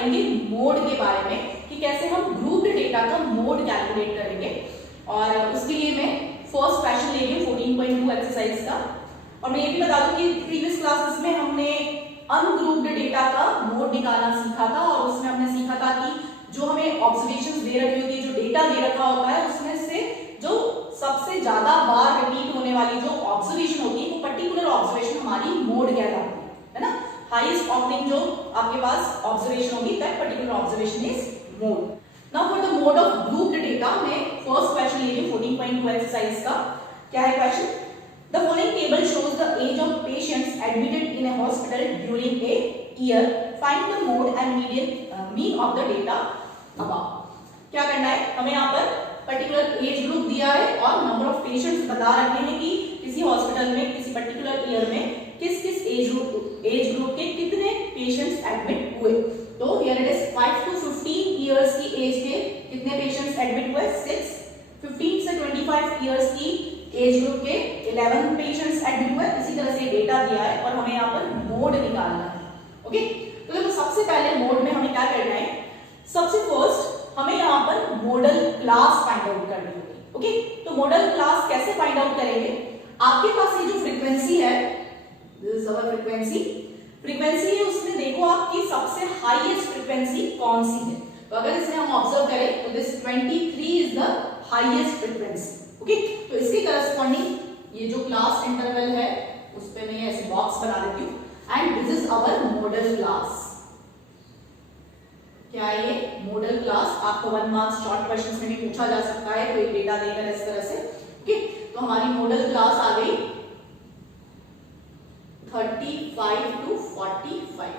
पढ़ेंगे मोड के बारे में कि कैसे हम ग्रुप्ड डेटा का मोड कैलकुलेट करेंगे। और उसके लिए मैं फर्स्ट क्वेश्चन ले रही हूँ 14.2 एक्सरसाइज का। और मैं ये भी बता दूं कि प्रीवियस क्लासेस में हमने अनग्रुप्ड डेटा का मोड निकालना सीखा था और उसमें हमने सीखा था कि जो हमें ऑब्जर्वेशंस दे रखी होती है, जो डेटा दे रखा होता है, उसमें से जो सबसे ज्यादा बार रिपीट होने वाली जो ऑब्जर्वेशन होती है वो पर्टिकुलर ऑब्जर्वेशन हमारी मोड कहलाती है ना। हाईएस्ट ऑक्टेन जो आपके पास ऑब्जर्वेशन होगी that particular observation is mode. Now for the mode of grouped data मैं फर्स्ट क्वेश्चन ले रही हूं 14.2 एक्सरसाइज का। क्या है question? The following table shows the age of patients admitted in a hospital during a year. Find the mode and mean of the data above. क्या करना है? हमें यहाँ पर पर्टिकुलर एज ग्रुप दिया है और नंबर ऑफ पेशेंट्स बता रखे हैं कि किसी हॉस्पिटल में किसी पर्टिकुलर ईयर में किस किस एज ग्रुप के कितने पेशेंट्स एडमिट हुए। तो here it is 5 to 15 years की एज के कितने पेशेंट्स एडमिट हुए? 6। 15 से 25 इयर्स की एज ग्रुप के 11 पेशेंट्स एडमिट हुए। इसी तरह से डेटा दिया है और हमें यहाँ पर मोड निकालना है। ओके, तो देखो सबसे पहले मोड में हमें क्या करना है? सबसे फर्स्ट हमें यहाँ पर मॉडल क्लास फाइंड आउट करनी होगी। ओके, तो मॉडल क्लास कैसे फाइंड आउट करेंगे? आपके पास ये जो फ्रीक्वेंसी है, दिस इज आवर फ्रीक्वेंसी है, उसमें देखो आपकी सबसे हाईएस्ट फ्रीक्वेंसी कौन सी है। तो अगर इसमें हम ऑब्जर्व करें तो this 23 is the highest frequency. Okay, तो इसके करस्पॉन्डिंग ये जो क्लास इंटरवल है उस पे मैं ऐसे बॉक्स बना देती हूँ and this is our model class. क्या है ये? Model class. आपको 1 मार्क्स शॉर्ट क्वेश्चंस में भी पूछा जा सकता है कोई डेटा देकर इस तरह से। ओके, तो हमारी मॉडल क्लास आ गई 35 to 45।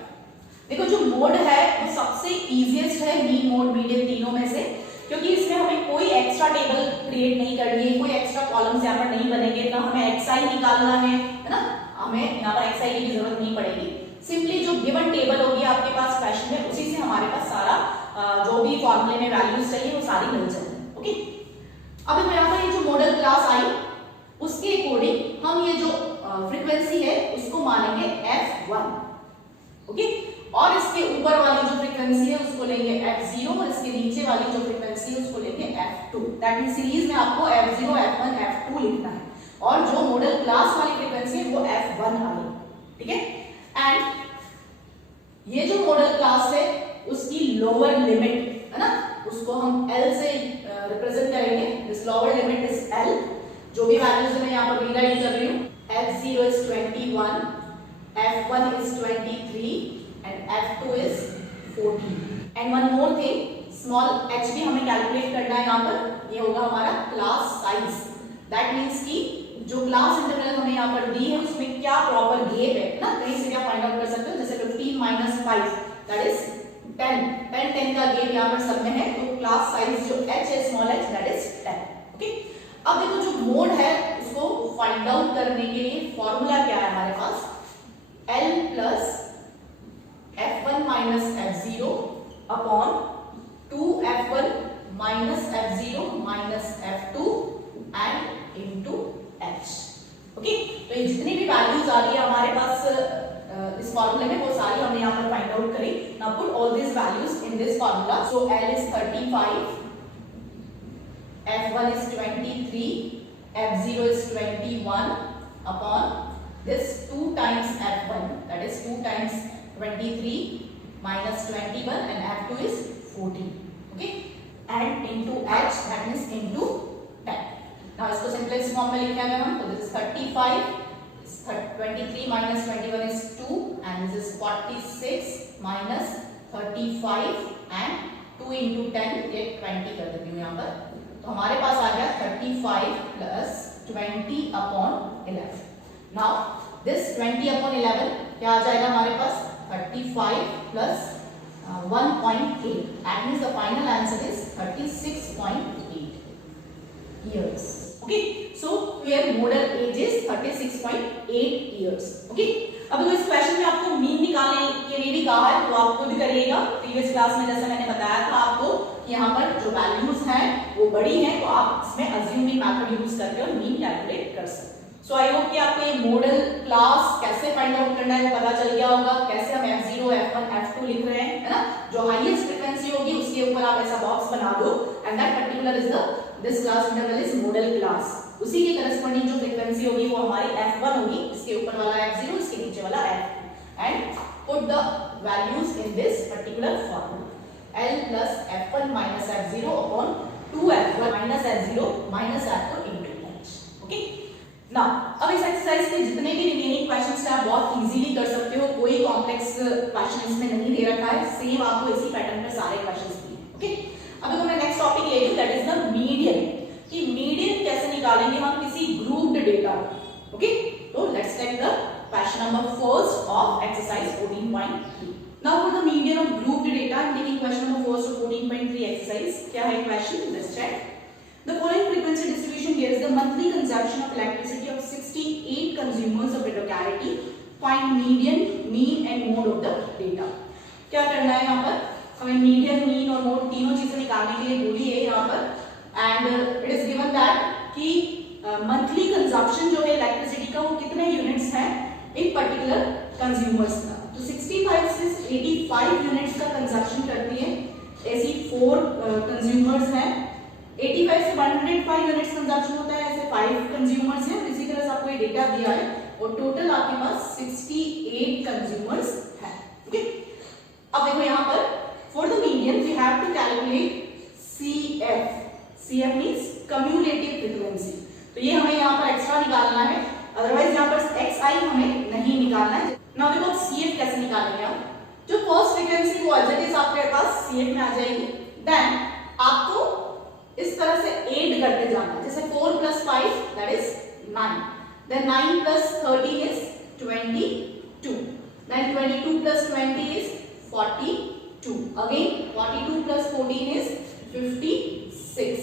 देखो जो मोड है वो सबसे इजीएस्ट है मीन मोड मीडियन तीनों में से, क्योंकि इसमें हमें कोई एक्स्ट्रा टेबल क्रिएट नहीं करनी है, कोई एक्स्ट्रा कॉलम्स यहाँ पर नहीं बनेंगे, ना हमें एक्सआई निकालना है ना, हमें यहाँ पर एक्सआई की जरूरत नहीं पड़ेगी। सिंपली जो गिवन टेबल होगी आपके पास क्वेश्चन में उसी से हमारे पास सारा जो भी फॉर्मूले में वैल्यूज चाहिए वो सारी मिल जाएगी। ओके, अब देखो यहाँ पर ये जो मॉडल क्लास आई उसके अकॉर्डिंग हम ये जो फ्रीक्वेंसी है उसको मानेंगे f1। ओके, और इसके ऊपर वाली जो फ्रीक्वेंसी है उसको लेंगे f0 और इसके नीचे वाली जो फ्रीक्वेंसी है उसको लेंगे f2। दैट मींस सीरीज में आपको f0 f1 f2 लिखना है और जो मॉडल क्लास वाली फ्रीक्वेंसी है वो f1 आई। ठीक है, एंड ये जो मॉडल क्लास है उसकी लोअर लिमिट है ना, उसको हम L से रिप्रेजेंट करेंगे। This lower limit is L। जो भी वैल्यूज मैं यहाँ पर रीराइट कर रही हूँ, f0 is 21, f1 is 23 and f2 is 14। and one more thing, small h भी हमें कैलकुलेट करना है यहाँ पर। ये होगा हमारा क्लास साइज। दैट मींस कि जो क्लास इंटरवल हमें यहाँ पर दी है उसमें क्या प्रॉपर गैप है ना, कहीं से भी आप फाइंड आउट कर सकते हो। जैसे 15 minus 5 दैट इज 10 का गैप यहाँ पर सब में है, तो क्लास साइज जो h है small h that is 10। Okay, अब देखो जो मोड है उसको फाइंड आउट करने के लिए फॉर्मूला क्या है हमारे पास? L plus f1 minus f0 upon 2f1 minus f0 minus f2 and into h। Okay, तो ये जितनी भी वैल्यूज आ रही है हमारे पास इस फॉर्मूले में वो सारी हमने यहाँ पर फाइंड आउट करी। Now put all this values in this formula. So L is 35, f1 is 23, f0 is 21 upon this 2 times f1 that is 2 times 23 minus 21 and f2 is 14। okay, and into h that means into 10। now इसको simplest form में लिखेंगे हम, तो this is 35, 23 minus 21 is 2 and this is 46 minus 35 and 2 into 10 ये 20 कर देती हूँ यहाँ पर। तो हमारे पास आ गया 35 plus 20 upon 11। now this 20 upon 11 क्या आ जाएगा हमारे पास? 35 plus 1.8 that means the final answer is 36.8 years। okay, so here modal age is 36.8 years। okay, अब इस क्वेश्चन में आपको मीन निकालने के लिए भी कहा है तो आप खुद करिएगा। प्रीवियस क्लास में जैसा मैंने बताया था आपको कि यहाँ पर जो वैल्यूज हैं वो बड़ी हैं, तो आप इसमें अज्यूमिंग मेथड यूज करके और मीन कैलकुलेट कर सकते हैं। सो आई होप कि आपको ये मॉडल क्लास कैसे फाइंड आउट करना है पता चल गया होगा, कैसे हम f0, f1, f2 लिख रहे हैं, है ना। जो हाईएस्ट फ्रीक्वेंसी होगी उसके ऊपर आप ऐसा बॉक्स बना दो and that particular is the this class interval is model class. उसी के करस्पॉन्डिंग जो फ्रीक्वेंसी होगी वो हमारी f1 होगी, इसके ऊपर वाला f0, इसके नीचे वाला f2 and put the values in this particular formula l plus f1 minus f0 upon 2f1 minus f0 minus f2 into h। Okay ना, अब इस एक्सरसाइज के जितने भी रिमेनिंग क्वेश्चंस आप बहुत इजीली कर सकते हो, कोई कॉम्प्लेक्स क्वेश्चन इसमें नहीं दे रखा है, सेम आपको इसी पैटर्न में सारे क्वेश्चंस दिए हैं। ओके, अब हम नेक्स्ट टॉपिक ले लीजिए, दैट इज द मीडियन, कि मीडियन कैसे निकालेंगे हम किसी ग्रुप्ड डेटा। ओके, तो let's take the question number first of exercise 14.3। Now for the median of grouped data I am taking question number first of 14.3 exercise. क्या है question, let's check. The following frequency distribution gives the monthly consumption of electricity of 68 consumers of a locality. Find median, mean and mode of the data. क्या करना है यहाँ पर, हमें median, mean और mode तीनों चीजें निकालने के लिए बोली है यहाँ पर। And it is given that कि मंथली कंजप्शन जो है इलेक्ट्रिसिटी का वो कितने यूनिट्स हैं एक पर्टिकुलर कंज्यूमर्स का। तो 65 से 85 यूनिट्स का कंजप्शन करती है, ऐसी 4 कंज्यूमर्स हैं। 85 से 105 यूनिट्स कंजप्शन होता है, ऐसे 5 कंज्यूमर्स हैं। इसी तरह से आपको ये डेटा दिया है और टोटल आपके पास 68 कंज्यूमर्स हैं। ओके, अब देखो यहाँ पर for the median we have to calculate CF। CF means cumulative frequency, तो ये हमें यहाँ पर एक्स्ट्रा निकालना है, अदरवाइज यहाँ पर XI हमें नहीं निकालना है। नाउ देखो CF कैसे निकालेंगे आप, जो फर्स्ट फ्रीक्वेंसी वो एज इट इज आपके पास CF में आ जाएगी, देन आपको इस तरह से ऐड करते जाना, जैसे 4 + 5 that is 9, then 9 + 13 is 22, then 22 + 20 is 42, again 42 + 14 is 56,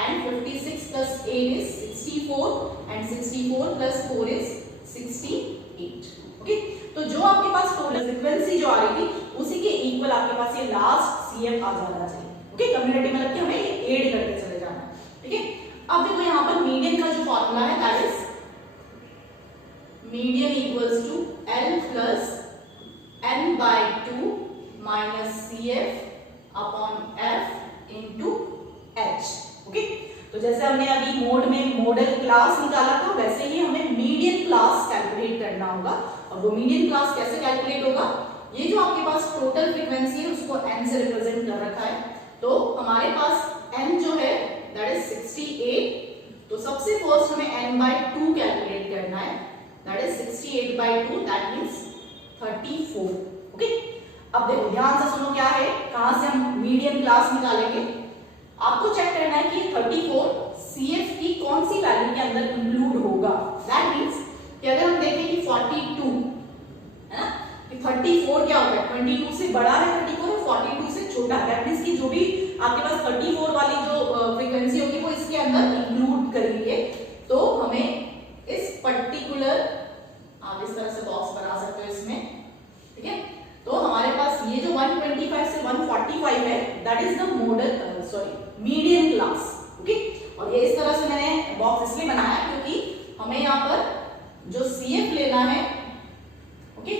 and 56 + 8 is 64, and 64 + 4 is 68। Okay, तो जो आपके पास टोटल फ्रीक्वेंसी जो आ रही थी उसी के इक्वल आपके पास ये लास्ट CF आ जाना चाहिए। ओके, कम्युनिटी मतलब कि हमें ऐड करते चले जाना है। ठीक है, अब देखो यहाँ पर मीडियन का जो फॉर्मूला है that is median equals to L plus n/2 minus CF upon F into H। Okay, तो जैसे हमने अभी मोड में मॉडल क्लास निकाला था, वैसे ही हमें मीडियन क्लास कैलकुलेट करना होगा। और वो मीडियन क्लास कैसे कैलकुलेट होगा, ये जो आपके पास टोटल फ्रीक्वेंसी है उसको n से रिप्रेजेंट कर रखा है, तो हमारे पास n जो है दैट इज 68, तो सबसे फर्स्ट हमें n/2 कैलकुलेट करना है, that is 68/2, that means 34। Okay, अब देखो ध्यान से सुनो क्या है, कहां से हम मीडियन क्लास निकालेंगे। आपको चेक करना है कि 34 CF की कौन सी वैल्यू के अंदर इंक्लूड होगा। दैट मींस कि अगर हम देखें कि 42 है ना, कि 34 क्या होता है, 22 से बड़ा है 34 और 42 से छोटा है, दैट मींस कि जो भी आपके पास 34 वाली जो फ्रीक्वेंसी होगी वो इसके अंदर इंक्लूड करेंगे। तो हमें इस पर्टिकुलर आप इस तरह से बॉक्स बना सकते हो इसमें। ठीक है, तो हमारे पास ये जो 125 से 145 है that is the model median class. Okay, और ये इस तरह से मैंने बॉक्स इसलिए बनाया क्योंकि हमें यहाँ पर जो CF लेना है, okay,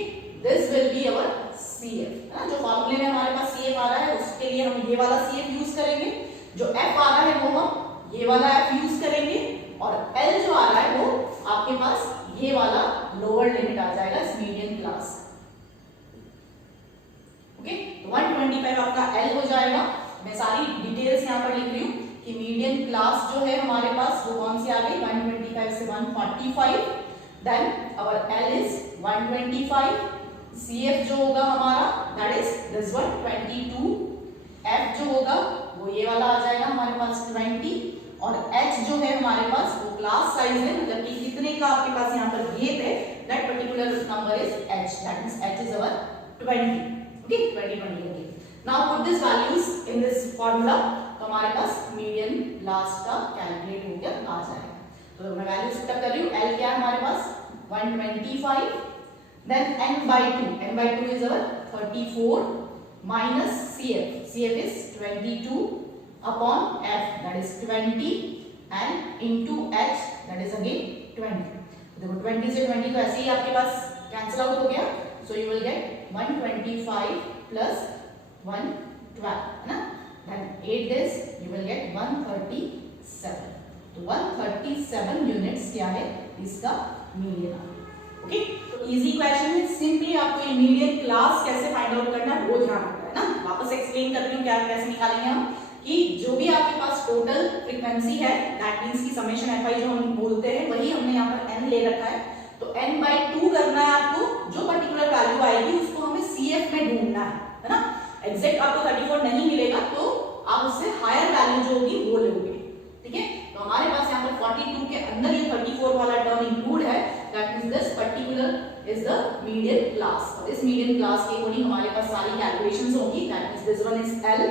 this will be our CF, है ना। जो फॉर्मूले में हमारे पास CF आ रहा है उसके लिए हम ये वाला CF यूज करेंगे, जो F आ रहा है वो हम ये वाला F यूज करेंगे, और L जो आ रहा है वो आपके पास ये वाला लोअर लिमिट आ जाएगा इस मीडियन क्लास। ओके, 125 आपका L हो जाएगा। मैं सारी डिटेल्स यहाँ पर लिख रही हूँ कि मीडियन क्लास जो है हमारे पास वो कौन सी आ गई, 125 से 145, then our L is 125, CF जो होगा हमारा that is this one 22, F जो होगा वो ये वाला आ जाएगा हमारे पास 20, और H जो है हमारे पास वो क्लास साइज है, मतलब कि कितने का आपके पास यहाँ पर गेप है, that particular number is H, that means H is our 20। Okay, 20। Now put this values in this formula, तो हमारे पास मीडियन क्लास का कैलकुलेट होकर आ जाएगा। तो मैं वैल्यूज पुट कर रही हूँ, L क्या है हमारे पास 125, then n/2 is our 34 minus CF is 22 upon F that is 20 and into H that is again 20। देखो 20 से 20 तो ऐसे ही आपके पास कैंसिल आउट हो गया, so you will get 125 plus 112 है ना, then 8 this you will get 137. तो 137 यूनिट्स क्या है इसका मीडियन। ओके, तो इजी क्वेश्चन है, सिंपली आपको ये मीडियन क्लास कैसे फाइंड आउट करना है वो ध्यान रखना है ना। वापस एक्सप्लेन करती हूँ क्या कैसे निकालेंगे हम, कि जो भी आपके पास टोटल फ्रीक्वेंसी है दैट मींस की समेशन एफआई जो हम बोलते हैं वही हमने यहाँ पर n ले रखा है, तो n/2 करना है आपको, जो पर्टिकुलर वैल्यू आएगी उसको हमें CF में ढूंढना है ना। एग्जैक्ट आपको 34 नहीं मिलेगा तो आप उससे हायर वैल्यू जो होगी वो लोगे, ठीक है। तो हमारे पास यहाँ पर 42 के अंदर ये 34 वाला टर्म इंक्लूड है, that means this particular is the median class. और इस मीडियन क्लास के अकॉर्डिंग हमारे पास सारी कैलकुलेशंस होंगी, that means this one is L,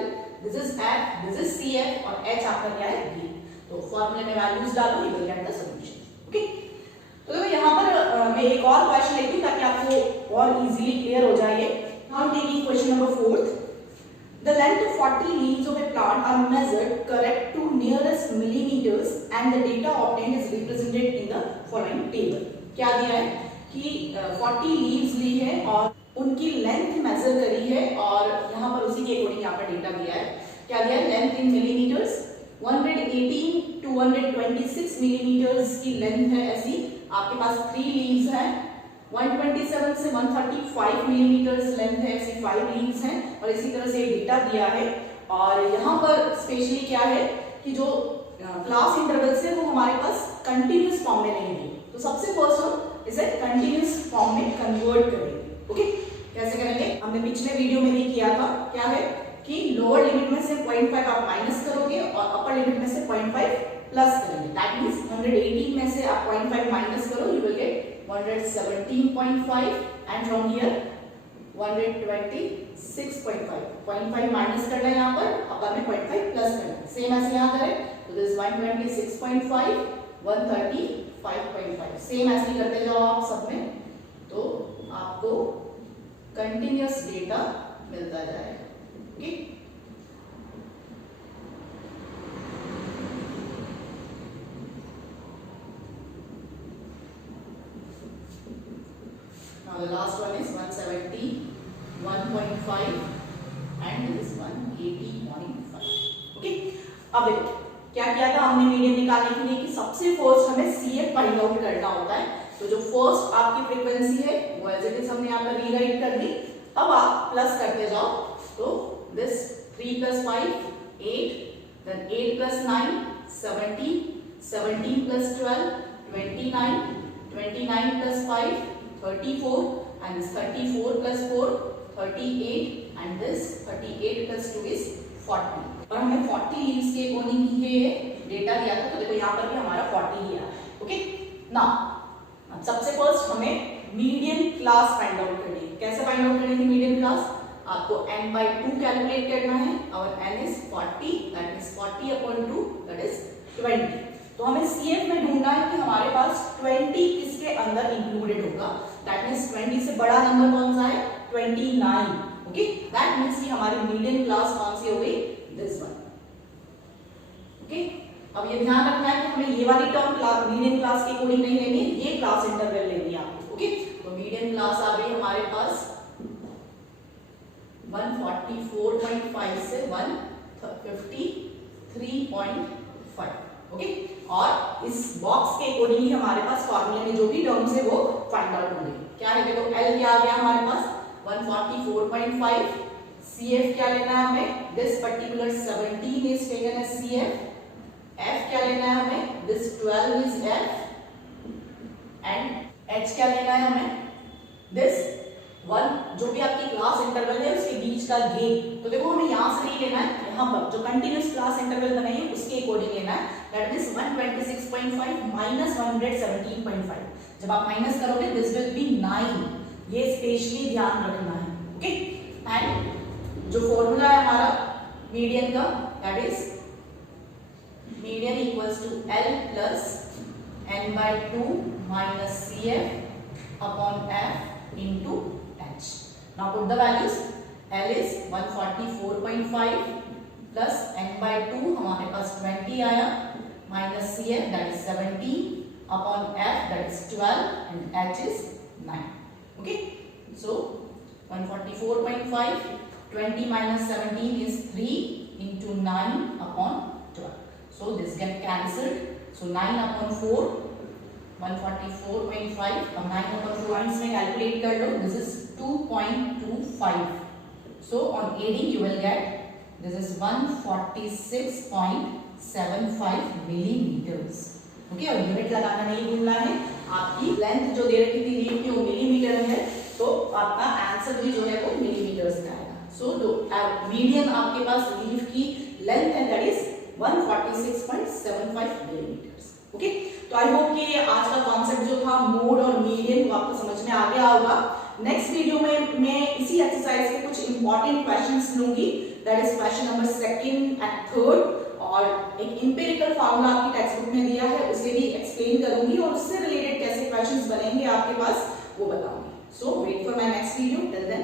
this is F, this is CF और H आपका क्या है D। तो फार्मूले में वैल्यूज डालो, you will get the solution. Okay, तो देखो यहाँ पर मैं एक और क्वेश्चन लेती हूँ ताकि आपको और इजीली क्लियर हो जाए। Now taking question number 4th, the length of 40 leaves of a plant are measured correct to nearest millimeters and the data obtained is represented in the following table। क्या दिया है कि 40 लीव्स ली है और उनकी length major करी है और यहाँ पर उसी के अकॉर्डिंग यहाँ पर डेटा दिया है। क्या दिया है, length in millimetres, 118 to 126 millimetres की लेंथ है ऐसी, आपके पास 3 लीव्स हैं, 127 से 135 मिलीमीटर्स लेंथ है, ऐसी 5 लीव्स हैं और इसी तरह से डेटा दिया है। और यहाँ पर स्पेशली क्या है कि जो क्लास इंटरवल्स है वो हमारे पास कंटिन्यूअस फॉर्म में नहीं है, तो सबसे फर्स्ट हम इसे कंटिन्यूअस फॉर्म में कन्वर्ट करेंगे। ओके, कैसे करेंगे, हमने पिछले वीडियो में भी किया था, क्या है कि लोअर लिमिट में से 0.5 आप माइनस करोगे और अपर लिमिट में से 0.5 प्लस करेंगे, दैट मींस 118 में से आप 0.5 माइनस करो, you will get 117.5 and from here 126.5, 0.5 minus करना है यहाँ पर, अपर में 0.5 प्लस करना है, सेम ऐसे यहाँ करें तो दिस 126.5, 135.5, सेम ऐसे ही करते जाओ आप सब में, तो आपको कंटिन्यूअस डेटा मिलता जाएगा। Okay, now the last one is 170, 1.5 and this one 80.5। Okay, अब देखो क्या किया था हमने मीडियन निकालने के लिए कि सबसे फर्स्ट हमें CF फाइंड आउट करना होता है, तो जो फर्स्ट आपकी फ्रीक्वेंसी है वो एज इट इज हमने यहाँ पर रीराइट कर दी। अब आप प्लस करते जाओ, तो this 3 + 5 8, then 8 + 9 17, 17 + 12 29, 29 + 5 34 and this 34 + 4 38 and this 38 + 2 is 40। और हमने 40 लीव्स के अकॉर्डिंग ये डेटा दिया था, तो देखो यहाँ पर भी हमारा 40 ही आया। ओके, नाउ सबसे फर्स्ट हमें मीडियन क्लास फाइंड आउट करनी है। कैसे फाइंड आउट करनी है मीडियन क्लास, आपको n/2 कैलकुलेट करना है और n is 40, that means 40/2 that is 20। तो हमें CF में ढूंढना है कि हमारे पास 20 किसके अंदर इंक्लूडेड होगा, दैट मींस 20 से बड़ा नंबर कौन सा है 29। ओके, दैट मींस कि हमारी मीडियन क्लास कौन सी हो गई, दिस वन। ओके, अब ये ध्यान रखना है कि हमें ये वाली टर्म मीडियन क्लास के अकॉर्डिंग नहीं लेनी है, ये क्लास इंटरवल लेनी है आपको। ओके, तो मीडियन क्लास आ गई हमारे पास 144.5 से 153.5। ओके, और इस बॉक्स के अकॉर्डिंग हमारे पास फार्मूले में जो भी टर्म्स है वो फाइंड आउट होंगे। क्या है, देखो L क्या आ गया हमारे पास 144.5, CF क्या लेना है हमें, this particular 17 is taken as CF, F क्या लेना है हमें, दिस 12 इज F एंड H क्या लेना है हमें, दिस 1 जो भी आपकी क्लास इंटरवल है उसके बीच का गेन। तो देखो हमें यहाँ से नहीं लेना है, यहाँ पर जो कंटिन्यूअस क्लास इंटरवल बनाई है उसके अकॉर्डिंग लेना है, दैट मींस 126.5 माइनस 117.5। जब आप माइनस करोगे दिस विल बी 9, ये स्पेशली ध्यान रखना है। ओके, एंड जो फॉर्मूला है हमारा मीडियन का, that is median equals to L plus n/2 minus CF upon F into H। Now put the values, L is 144.5 plus n/2 हमारे पास 20 आया minus CF that is 17 upon f, that is 12, and h is 9. Okay, so 144.5, 20 minus 17 is 3 into 9 upon 12. So this get cancelled. So 9 upon 4, 144.5. अब 9 upon 4 में calculate कर लो. This is 2.25. So on adding you will get this is 146.75 millimeters. Okay, और unit लगाना नहीं भूलना है. आपकी length जो दे रखी थी लीफ की वो मिलीमीटर में है, तो आपका आंसर भी जो है वो मिलीमीटर्स का आएगा. सो मीडियन आपके पास लीफ की लेंथ है, दैट इज 146.75 मिलीमीटर्स. ओके, तो आई होप कि आज का कॉन्सेप्ट जो था मोड और मीडियन वो आपको समझ में आ गया होगा. नेक्स्ट वीडियो में मैं इसी एक्सरसाइज के कुछ इंपॉर्टेंट क्वेश्चंस लूंगी, that is question number 2 and 3, और एक इंपेरिकल फार्मूला आपकी टेक्स्ट बुक में दिया है उसे भी एक्सप्लेन करूंगी, और उससे रिलेटेड कैसे क्वेश्चंस बनेंगे आपके पास वो बताऊंगी. So wait for my next video. Till then